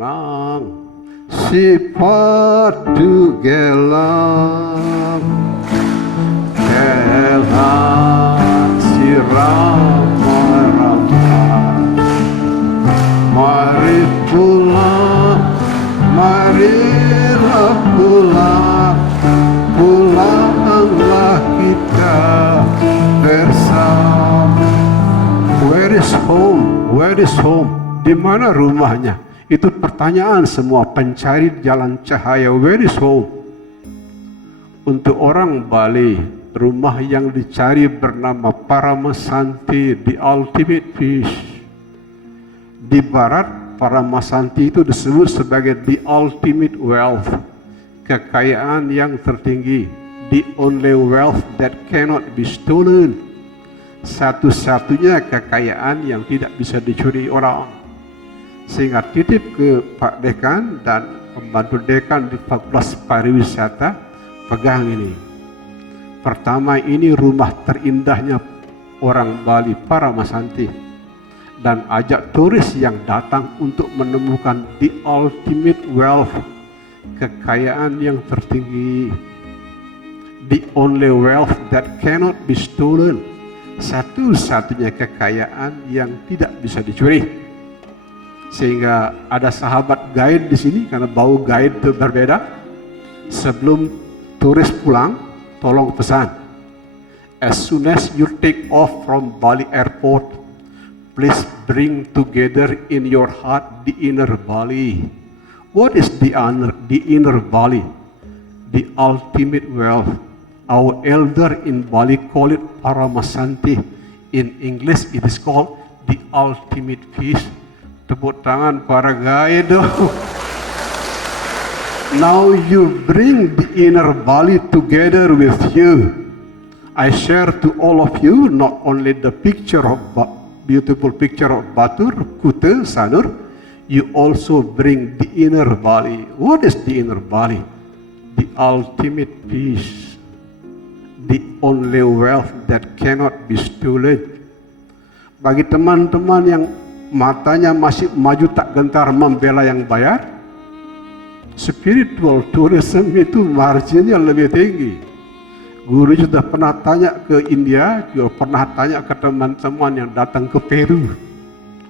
gelang, sepatu gelang, gelang ramah-ramah. Mari pulang, marilah pulang, pulanglah kita bersama. Where is home? Where is home? Di mana rumahnya? Itu pertanyaan semua pencari jalan cahaya. Where is home? Untuk orang Bali, rumah yang dicari bernama Paramasanti, the ultimate peace. Di barat, Paramasanti itu disebut sebagai the ultimate wealth, kekayaan yang tertinggi, the only wealth that cannot be stolen, satu-satunya kekayaan yang tidak bisa dicuri orang. Sehingga titip ke Pak Dekan dan pembantu Dekan di Fakultas Pariwisata, pegang ini. Pertama, ini rumah terindahnya orang Bali, Paramasanti. Dan ajak turis yang datang untuk menemukan the ultimate wealth, kekayaan yang tertinggi, the only wealth that cannot be stolen, satu-satunya kekayaan yang tidak bisa dicuri. Sehingga ada sahabat guide di sini, karena bau guide itu berbeda. Sebelum turis pulang, tolong pesan, as soon as you take off from Bali Airport, please bring together in your heart the inner Bali. What is the inner Bali? The ultimate wealth. Our elder in Bali call it Paramasanti. In English it is called the ultimate peace. Tepuk tangan para guide. Now you bring the inner Bali together with you. I share to all of you not only the picture of beautiful picture of Batur, Kuta, Sanur, you also bring the inner Bali. What is the inner Bali? The ultimate peace, the only wealth that cannot be stolen. Bagi teman-teman yang matanya masih maju tak gentar membela yang bayar, spiritual tourism itu marginnya lebih tinggi. Guru sudah pernah tanya ke India, juga pernah tanya ke teman-teman yang datang ke Peru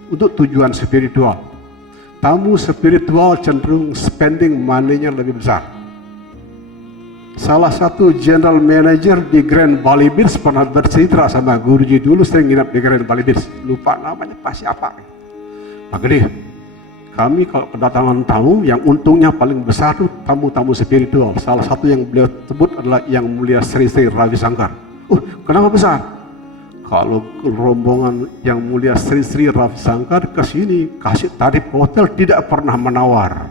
untuk tujuan spiritual. Tamu spiritual cenderung spending money-nya lebih besar. Salah satu general manager di Grand Bali Beach pernah bercerita sama Guruji dulu sering nginap di Grand Bali Beach. Lupa namanya pasti apa. Pak Gede, kami kalau kedatangan tamu yang untungnya paling besar itu tamu-tamu spiritual. Salah satu yang beliau sebut adalah Yang Mulia Sri Sri Ravi Shankar. Kenapa besar? Kalau rombongan Yang Mulia Sri Sri Ravi Shankar ke sini kasih tarif hotel tidak pernah menawar.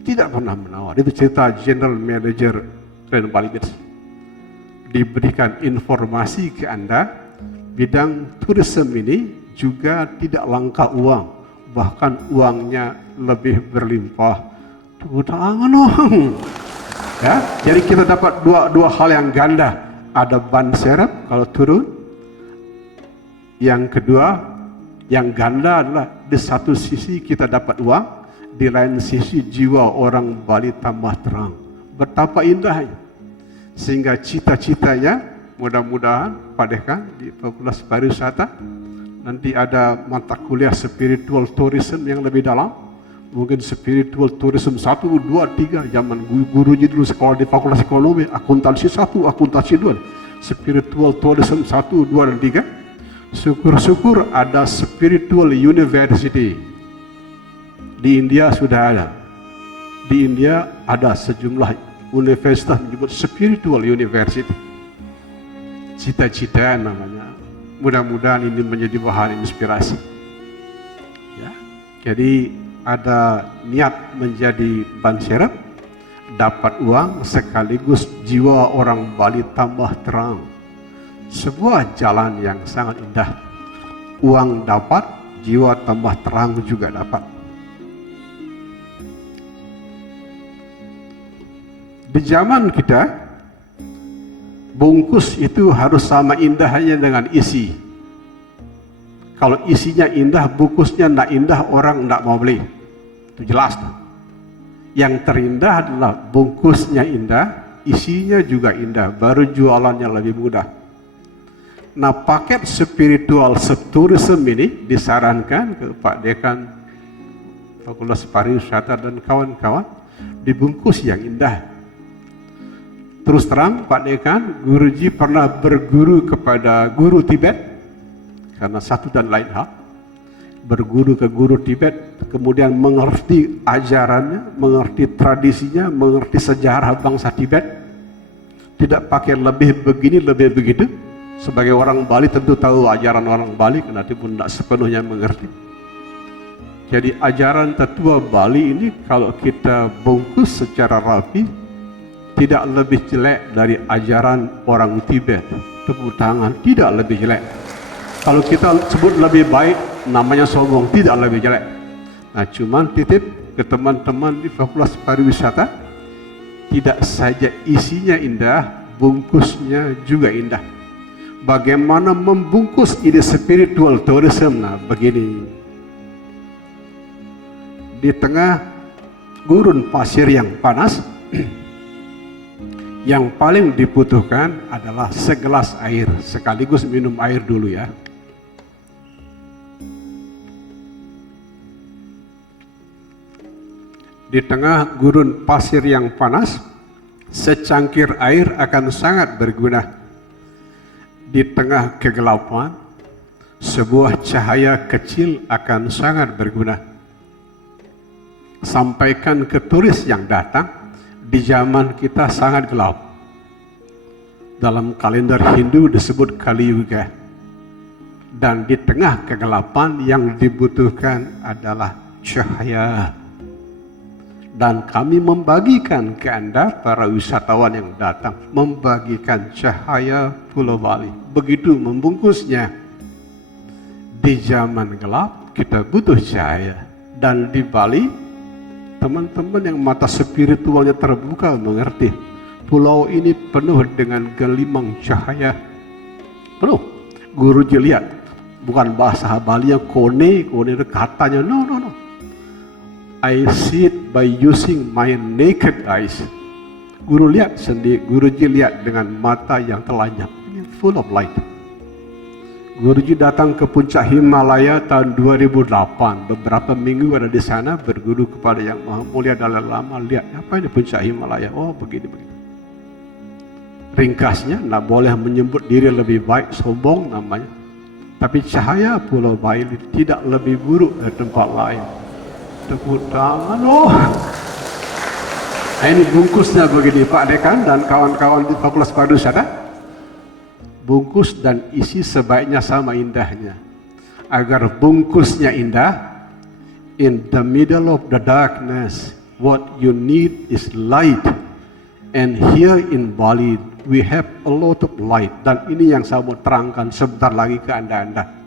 Tidak pernah menawar. Itu cerita General Manager Grand Bali Beach. Diberikan informasi ke Anda, bidang tourism ini juga tidak langka uang. Bahkan uangnya lebih berlimpah. Tepuk tangan dong. Ya, jadi kita dapat dua hal yang ganda. Ada ban serep kalau turun. Yang kedua, yang ganda adalah di satu sisi kita dapat uang, di lain sisi jiwa orang Bali tambah terang. Betapa indahnya. Sehingga cita-citanya mudah-mudahan Pak Dekan di Fakultas Pariwisata nanti ada mata kuliah spiritual tourism yang lebih dalam. Mungkin spiritual tourism 1, 2, 3. Zaman gurunya dulu sekolah di Fakultas Ekonomi, akuntansi 1, akuntansi 2. Spiritual tourism 1, 2, dan 3. Syukur-syukur ada spiritual university. Di India sudah ada. Di India ada sejumlah universitas disebut spiritual university. Cita-cita namanya. Mudah-mudahan ini menjadi bahan inspirasi. Ya, jadi ada niat menjadi ban serep, dapat uang sekaligus jiwa orang Bali tambah terang. Sebuah jalan yang sangat indah. Uang dapat, jiwa tambah terang juga dapat. Di zaman kita, bungkus itu harus sama indahnya dengan isi. Kalau isinya indah, bungkusnya tidak indah, orang tidak mau beli. Itu jelas tuh. Yang terindah adalah bungkusnya indah, isinya juga indah, baru jualannya lebih mudah. Nah, paket spiritual tourism ini disarankan ke Pak Dekan Fakultas Pariwisata dan kawan-kawan dibungkus yang indah. Terus terang Pak Dekan, Guruji pernah berguru kepada guru Tibet karena satu dan lain hal. Berguru ke guru Tibet, kemudian mengerti ajarannya, mengerti tradisinya, mengerti sejarah bangsa Tibet. Tidak pakai lebih begini, lebih begitu. Sebagai orang Bali tentu tahu ajaran orang Bali, kendati pun tidak sepenuhnya mengerti. Jadi ajaran tetua Bali ini kalau kita bungkus secara rapi, tidak lebih jelek dari ajaran orang Tibet. Tepuk tangan, tidak lebih jelek. Kalau kita sebut lebih baik, namanya sombong, tidak lebih jelek. Nah, cuman titip ke teman-teman di Fakultas Pariwisata, tidak saja isinya indah, bungkusnya juga indah. Bagaimana membungkus ide spiritual tourism? Nah, begini. Di tengah gurun pasir yang panas, yang paling dibutuhkan adalah segelas air. Sekaligus minum air dulu ya. Di tengah gurun pasir yang panas, secangkir air akan sangat berguna. Di tengah kegelapan, sebuah cahaya kecil akan sangat berguna. Sampaikan ke turis yang datang, di zaman kita sangat gelap. Dalam kalender Hindu disebut Kali Yuga. Dan di tengah kegelapan yang dibutuhkan adalah cahaya. Dan kami membagikan ke Anda, para wisatawan yang datang, membagikan cahaya Pulau Bali. Begitu membungkusnya. Di zaman gelap, kita butuh cahaya. Dan di Bali, teman-teman yang mata spiritualnya terbuka mengerti. Pulau ini penuh dengan gelimang cahaya. Penuh. Guruji lihat. Bukan bahasa Bali yang kone itu katanya. No. I see it by using my naked eyes. Guru lihat sendiri, Guruji lihat dengan mata yang telanjang. Ini full of light. Guruji datang ke puncak Himalaya tahun 2008. Beberapa minggu ada di sana, berguru kepada Yang Maha Mulia Dalai Lama. Lihat, apa ini puncak Himalaya? Oh, begini. Ringkasnya, tidak boleh menyebut diri lebih baik, sombong namanya. Tapi cahaya Pulau Bali tidak lebih buruk dari tempat lain. Tepuk tangan, oh. Nah, ini bungkusnya begini, Pak Dekan dan kawan-kawan di Fakultas Pariwisata. Bungkus dan isi sebaiknya sama indahnya. Agar bungkusnya indah, in the middle of the darkness, what you need is light. And here in Bali, we have a lot of light. Dan ini yang saya mau terangkan sebentar lagi ke Anda-Anda.